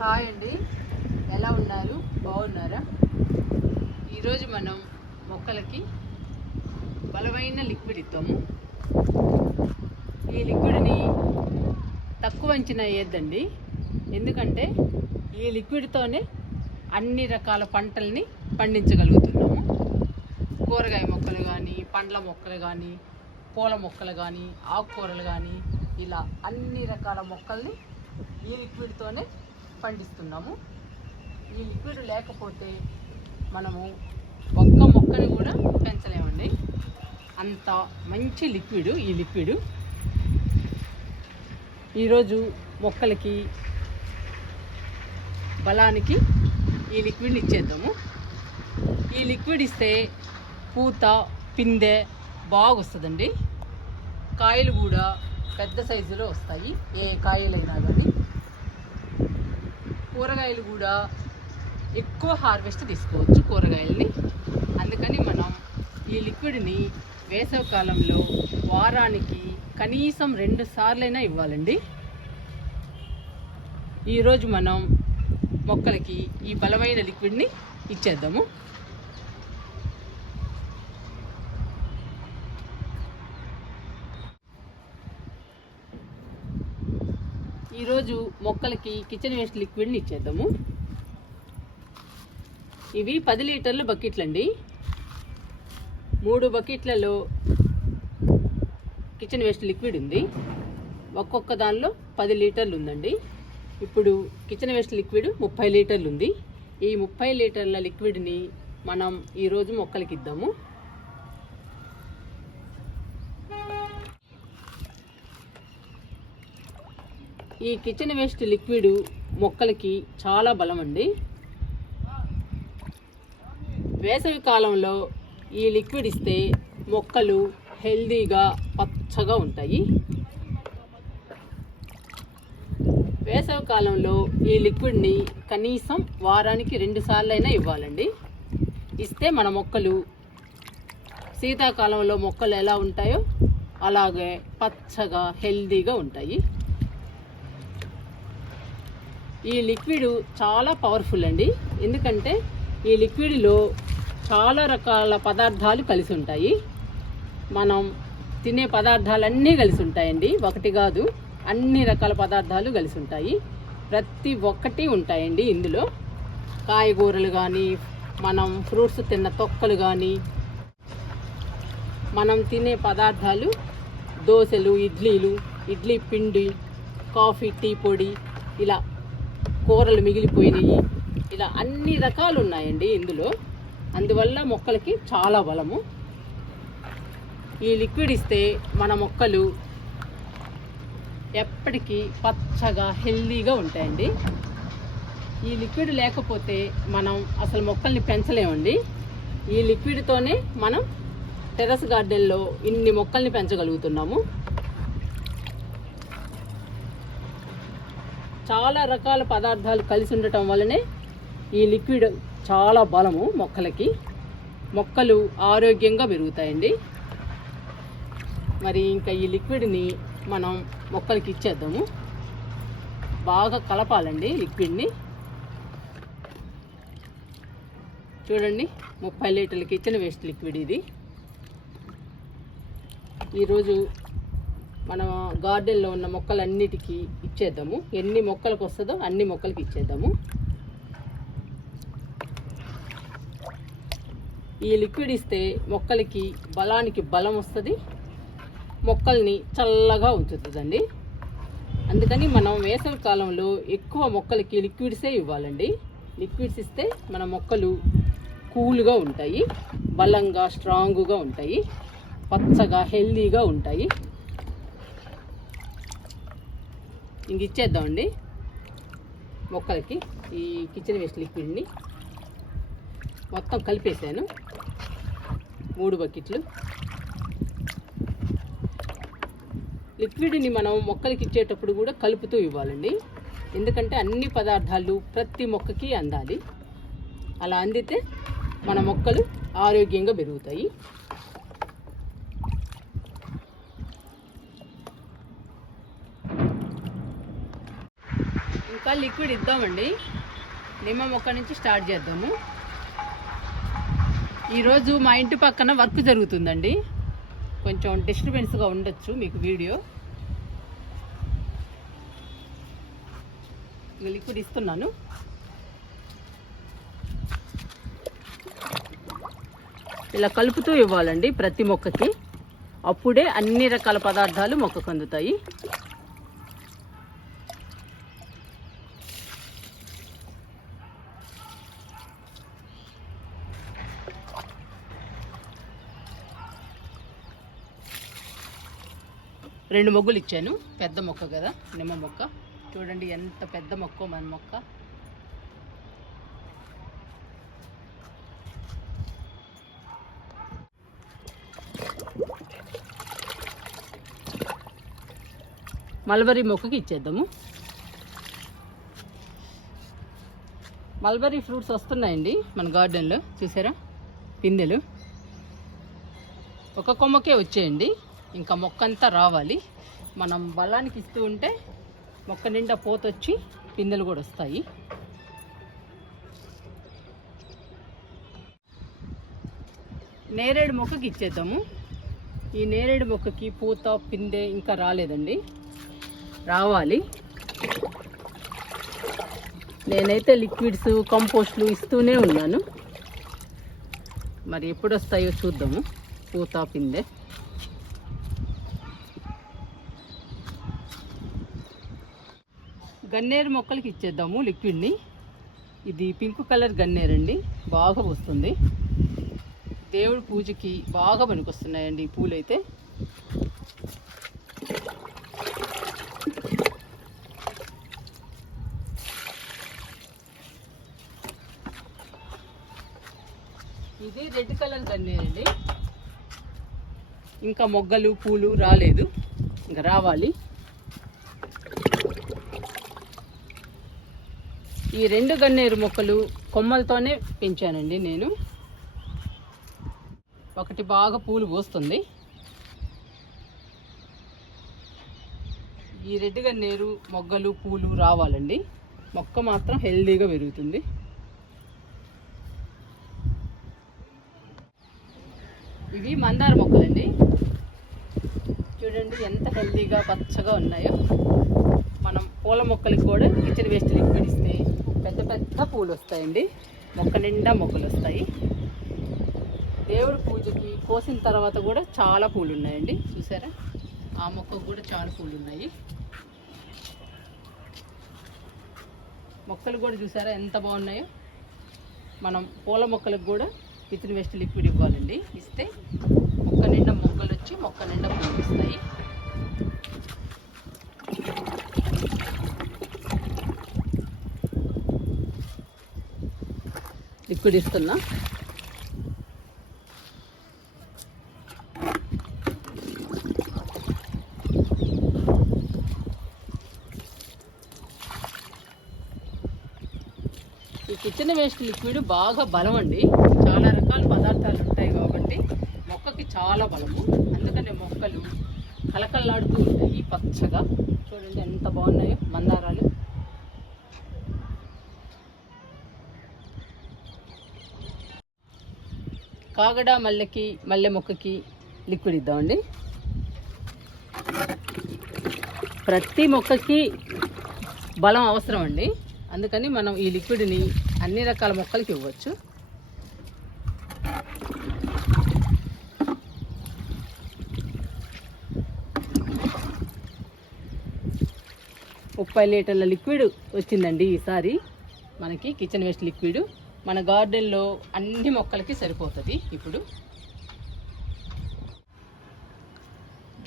Hi అండి, ఎలా ఉన్నారు? బాగున్నారా? ఈరోజు మనం మొక్కలకి బలమైన లిక్విడ్ ఇద్దాము. ఈ లిక్విడ్ని తక్కువ అంచనా వేయద్దండి, ఎందుకంటే ఈ లిక్విడ్తోనే అన్ని రకాల పంటల్ని పండించగలుగుతున్నాము. కూరగాయ మొక్కలు కానీ, పండ్ల మొక్కలు కానీ, పూల మొక్కలు కానీ, ఆకుకూరలు కానీ, ఇలా అన్ని రకాల మొక్కల్ని ఈ లిక్విడ్తోనే పండిస్తున్నాము. ఈ లిక్విడ్ లేకపోతే మనము ఒక్క మొక్కని కూడా పెంచలేమండి. అంత మంచి లిక్విడ్ ఈ లిక్విడ్. ఈరోజు మొక్కలకి బలానికి ఈ లిక్విడ్ని ఇచ్చేద్దాము. ఈ లిక్విడ్ ఇస్తే పూత, పిందె బాగా వస్తుందండి. కాయలు కూడా పెద్ద సైజులో వస్తాయి, ఏ కాయలైనా కానీ. కూరగాయలు కూడా ఎక్కువ హార్వెస్ట్ తీసుకోవచ్చు కూరగాయలని. అందుకని మనం ఈ లిక్విడ్ని వేసవి కాలంలో వారానికి కనీసం 2 సార్లైనా ఇవ్వాలండి. ఈరోజు మనం మొక్కలకి ఈ బలమైన లిక్విడ్ని ఇచ్చేద్దాము. ఈరోజు మొక్కలకి కిచెన్ వేస్ట్ లిక్విడ్ని ఇచ్చేద్దాము. ఇవి 10 లీటర్ల బకెట్లు అండి. 3 బకెట్లలో కిచెన్ వేస్ట్ లిక్విడ్ ఉంది. ఒక్కొక్క దానిలో 10 లీటర్లు ఉందండి. ఇప్పుడు కిచెన్ వేస్ట్ లిక్విడ్ 30 లీటర్లు ఉంది. ఈ 30 లీటర్ల లిక్విడ్ని మనం ఈరోజు మొక్కలకి ఇద్దాము. ఈ కిచెన్ వేస్ట్ లిక్విడ్ మొక్కలకి చాలా బలం అండి. వేసవి కాలంలో ఈ లిక్విడ్ ఇస్తే మొక్కలు హెల్దీగా పచ్చగా ఉంటాయి. వేసవి కాలంలో ఈ లిక్విడ్ని కనీసం వారానికి 2 సార్లైనా ఇవ్వాలండి. ఇస్తే మన మొక్కలు శీతాకాలంలో మొక్కలు ఎలా ఉంటాయో అలాగే పచ్చగా హెల్దీగా ఉంటాయి. ఈ లిక్విడ్ చాలా పవర్ఫుల్ అండి, ఎందుకంటే ఈ లిక్విడ్లో చాలా రకాల పదార్థాలు కలిసి ఉంటాయి. మనం తినే పదార్థాలన్నీ కలిసి ఉంటాయండి, ఒకటి కాదు, అన్ని రకాల పదార్థాలు కలిసి ఉంటాయి. ప్రతి ఒక్కటి ఉంటాయండి ఇందులో. కాయగూరలు కానీ, మనం ఫ్రూట్స్ తిన్న తొక్కలు కానీ, మనం తినే పదార్థాలు, దోశలు, ఇడ్లీలు, ఇడ్లీ పిండి, కాఫీ, టీ పొడి, ఇలా కూరలు మిగిలిపోయినాయి, ఇలా అన్ని రకాలు ఉన్నాయండి ఇందులో. అందువల్ల మొక్కలకి చాలా బలము. ఈ లిక్విడ్ ఇస్తే మన మొక్కలు ఎప్పటికీ పచ్చగా హెల్దీగా ఉంటాయండి. ఈ లిక్విడ్ లేకపోతే మనం అసలు మొక్కల్ని పెంచలేమండి. ఈ లిక్విడ్తోనే మనం టెర్రస్ గార్డెన్లో ఇన్ని మొక్కల్ని పెంచగలుగుతున్నాము. చాలా రకాల పదార్థాలు కలిసి ఉండటం వల్లనే ఈ లిక్విడ్ చాలా బలము మొక్కలకి. మొక్కలు ఆరోగ్యంగా పెరుగుతాయండి. మరి ఇంకా ఈ లిక్విడ్ని మనం మొక్కలకి ఇచ్చేద్దాము. బాగా కలపాలండి లిక్విడ్ని. చూడండి, 30 లీటర్ల కిచెన్ వేస్ట్ లిక్విడ్ ఇది. ఈరోజు మన గార్డెన్లో ఉన్న మొక్కలన్నిటికీ ఇచ్చేద్దాము. ఎన్ని మొక్కలకు వస్తుందో అన్ని మొక్కలకి ఇచ్చేద్దాము. ఈ లిక్విడ్ ఇస్తే మొక్కలకి బలానికి బలం వస్తుంది, మొక్కల్ని చల్లగా ఉంచుతుందండి. అందుకని మనం వేసవి కాలంలో ఎక్కువ మొక్కలకి లిక్విడ్సే ఇవ్వాలండి. లిక్విడ్స్ ఇస్తే మన మొక్కలు కూల్గా ఉంటాయి, బలంగా స్ట్రాంగ్గా ఉంటాయి, పచ్చగా హెల్దీగా ఉంటాయి. ఇంక ఇచ్చేద్దామండి మొక్కలకి ఈ కిచెన్ వేస్ట్ లిక్విడ్ని. మొత్తం కలిపేసాను 3 బకెట్లు. లిక్విడ్ని మనం మొక్కలకి ఇచ్చేటప్పుడు కూడా కలుపుతూ ఇవ్వాలండి, ఎందుకంటే అన్ని పదార్థాలు ప్రతి మొక్కకి అందాలి. అలా అందితే మన మొక్కలు ఆరోగ్యంగా పెరుగుతాయి. ఇంకా లిక్విడ్ ఇద్దామండి. నిమ్మ మొక్క నుంచి స్టార్ట్ చేద్దాము. ఈరోజు మా ఇంటి పక్కన వర్క్ జరుగుతుందండి, కొంచెం డిస్టర్బెన్స్గా ఉండొచ్చు మీకు వీడియో. లిక్విడ్ ఇస్తున్నాను. ఇలా కలుపుతూ ఇవ్వాలండి ప్రతి మొక్కకి, అప్పుడే అన్ని రకాల పదార్థాలు మొక్కకు అందుతాయి. రెండు మొగ్గులు ఇచ్చాను, పెద్ద మొక్క కదా నిమ్మ మొక్క. చూడండి ఎంత పెద్ద మొక్క మన మొక్క. మల్బరీ మొక్కకి ఇచ్చేద్దాము. మల్బరీ ఫ్రూట్స్ వస్తున్నాయండి మన గార్డెన్లో, చూసారా పిందెలు. ఒక కొమ్మకే వచ్చేయండి, ఇంకా మొక్క అంతా రావాలి. మనం బలానికి ఇస్తూ ఉంటే మొక్క నిండా పోతొచ్చి పిందెలు కూడా వస్తాయి. నేరేడు మొక్కకి ఇచ్చేద్దాము. ఈ నేరేడు మొక్కకి పూత పిందె ఇంకా రాలేదండి, రావాలి. నేనైతే లిక్విడ్స్ కంపోస్ట్లు ఇస్తూనే ఉన్నాను, మరి ఎప్పుడు వస్తాయో చూద్దాము పూత పిందె. గన్నేరు మొక్కలకి ఇచ్చేద్దాము లిక్విడ్ని. ఇది పింక్ కలర్ గన్నేరు అండి, బాగా వస్తుంది. దేవుడి పూజకి బాగా పనికొస్తున్నాయండి ఈ పూలైతే. ఇది రెడ్ కలర్ గన్నేరండి, ఇంకా మొగ్గలు పూలు రాలేదు, ఇంకా రావాలి. ఈ రెండు గన్నేరు మొక్కలు కొమ్మలతోనే పెంచానండి నేను. ఒకటి బాగా పూలు పోస్తుంది. ఈ రెడ్ గన్నేరు మొగ్గలు పూలు రావాలండి, మొక్క మాత్రం హెల్దీగా పెరుగుతుంది. ఇవి మందార మొక్కలండి, చూడండి ఎంత హెల్దీగా పచ్చగా ఉన్నాయో. మనం పూల మొక్కలకి కూడా కిచెన్ వేస్ట్ లిక్విడ్ ఇస్తే పెద్ద పెద్ద పూలు వస్తాయండి, మొక్క నిండా మొక్కలు వస్తాయి. దేవుడి పూజకి కోసిన తర్వాత కూడా చాలా పూలు ఉన్నాయండి, చూసారా ఆ మొక్కకు కూడా చాలా పూలు ఉన్నాయి. మొక్కలు కూడా చూసారా ఎంత బాగున్నాయో. మనం పూల మొక్కలకు కూడా కిచెన్ వేస్ట్ లిక్విడ్ ఇవ్వాలండి, ఇస్తే మొక్క నిండా మొగ్గలు వచ్చి మొక్క నిండా పూలు వస్తాయి. లిక్విడ్ ఇస్తున్నా. ఈ కిచెన్ వేస్ట్ లిక్విడ్ బాగా బలం అండి, చాలా రకాల పదార్థాలు ఉంటాయి కాబట్టి మొక్కకి చాలా బలము. అందుకనే మొక్కలు కలకల్లాడుతూ ఉంటాయి పచ్చగా. చూడండి ఎంత బాగున్నాయో మందారాలు. కాగడ మల్లె మొక్కకి లిక్విడ్ ఇద్దామండి. ప్రతి మొక్కకి బలం అవసరం అండి, అందుకని మనం ఈ లిక్విడ్ని అన్ని రకాల మొక్కలకి ఇవ్వచ్చు. ముప్పై లీటర్ల లిక్విడ్ వచ్చిందండి ఈసారి మనకి కిచెన్ వేస్ట్ లిక్విడ్. మన గార్డెన్లో అన్ని మొక్కలకి సరిపోతుంది. ఇప్పుడు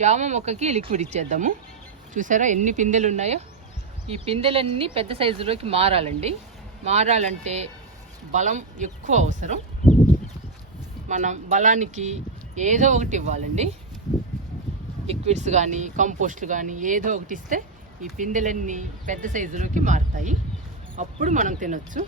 జామ మొక్కకి లిక్విడ్ ఇచ్చేద్దాము. చూసారా ఎన్ని పిందెలు ఉన్నాయో. ఈ పిందెలన్నీ పెద్ద సైజులోకి మారాలండి. మారాలంటే బలం ఎక్కువ అవసరం. మనం బలానికి ఏదో ఒకటి ఇవ్వాలండి, లిక్విడ్స్ కానీ కంపోస్ట్లు కానీ ఏదో ఒకటి ఇస్తే ఈ పిందెలన్నీ పెద్ద సైజులోకి మారుతాయి, అప్పుడు మనం తినొచ్చు.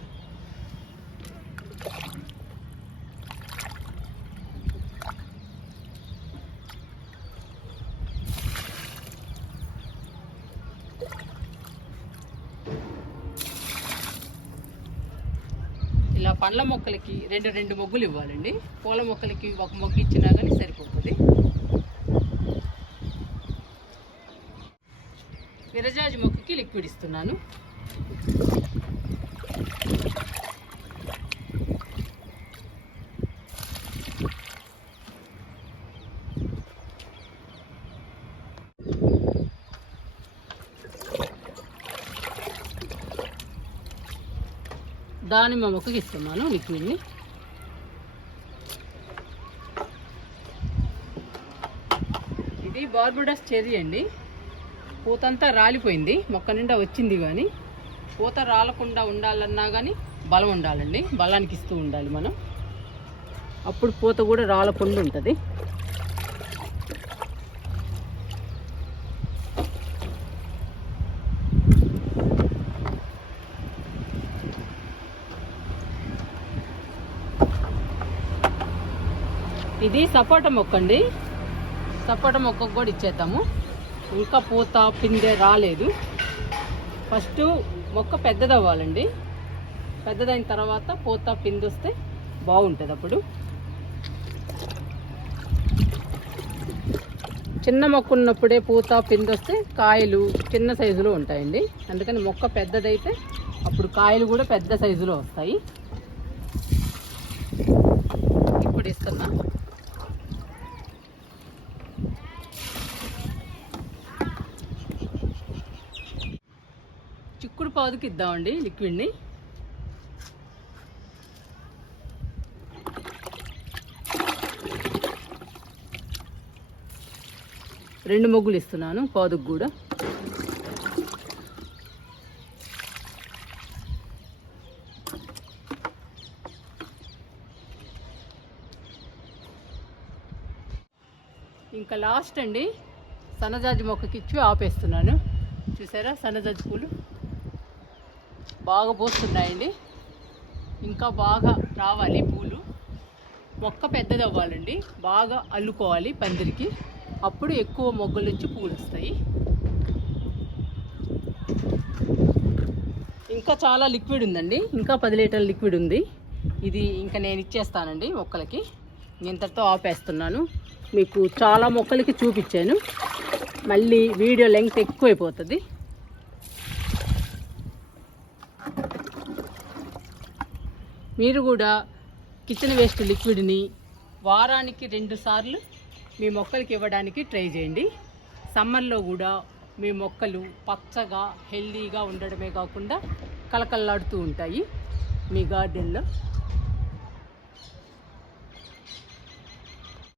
ఇలా పండ్ల మొక్కలకి రెండు మొగ్గులు ఇవ్వాలండి. పూల మొక్కలకి ఒక మొగ్గు ఇచ్చినా కానీ సరిపోతుంది. విరజాజి మొక్కకి లిక్విడ్ ఇస్తున్నాను. దానిమ్మ మొక్కకి ఇస్తున్నాను లిక్విడ్ని. ఇది బార్బడస్ చెర్రీ అండి. పూతంతా రాలిపోయింది, మొక్క నిండా వచ్చింది, కానీ పూత రాలకుండా ఉండాలన్నా కానీ బలం ఉండాలండి. బలానికి ఇస్తూ ఉండాలి మనం, అప్పుడు పూత కూడా రాలకుండా ఉంటుంది. ఇది సపోటా మొక్క అండి. సపోటా మొక్కకు కూడా ఇచ్చేద్దాము. ఇంకా పూత పిందె రాలేదు. ఫస్ట్ మొక్క పెద్దది అవ్వాలండి. పెద్దదైన తర్వాత పూత పిందె వస్తే బాగుంటుంది. అప్పుడు చిన్న మొక్క ఉన్నప్పుడే పూత పిందె వస్తే కాయలు చిన్న సైజులో ఉంటాయండి. అందుకని మొక్క పెద్దదైతే అప్పుడు కాయలు కూడా పెద్ద సైజులో వస్తాయి. ఇప్పుడు ఇస్తున్నా. చిక్కుడు పాదుకి ఇద్దామండి లిక్విడ్ని. రెండు మొగ్గులు ఇస్తున్నాను పాదుకు కూడా. ఇంకా లాస్ట్ అండి, సన్నజాజి మొక్కకి ఇచ్చి ఆపేస్తున్నాను. చూసారా, సన్నజాజి పూలు బాగా పోస్తున్నాయండి. ఇంకా బాగా రావాలి పూలు. మొక్క పెద్దది అవ్వాలండి, బాగా అల్లుకోవాలి పందిరికి. అప్పుడు ఎక్కువ మొగ్గలు వచ్చి పూలు వస్తాయి. ఇంకా చాలా లిక్విడ్ ఉందండి, ఇంకా 10 లీటర్ల లిక్విడ్ ఉంది. ఇది ఇంకా నేను ఇచ్చేస్తానండి మొక్కలకి. ఇంతటితో ఆపేస్తున్నాను. మీకు చాలా మొక్కలకి చూపించాను, మళ్ళీ వీడియో లెంగ్త్ ఎక్కువైపోతుంది. మీరు కూడా కిచెన్ వేస్ట్ లిక్విడ్ని వారానికి 2 సార్లు మీ మొక్కలకి ఇవ్వడానికి ట్రై చేయండి. సమ్మర్లో కూడా మీ మొక్కలు పచ్చగా హెల్దీగా ఉండడమే కాకుండా కళకళలాడుతూ ఉంటాయి మీ గార్డెన్లో.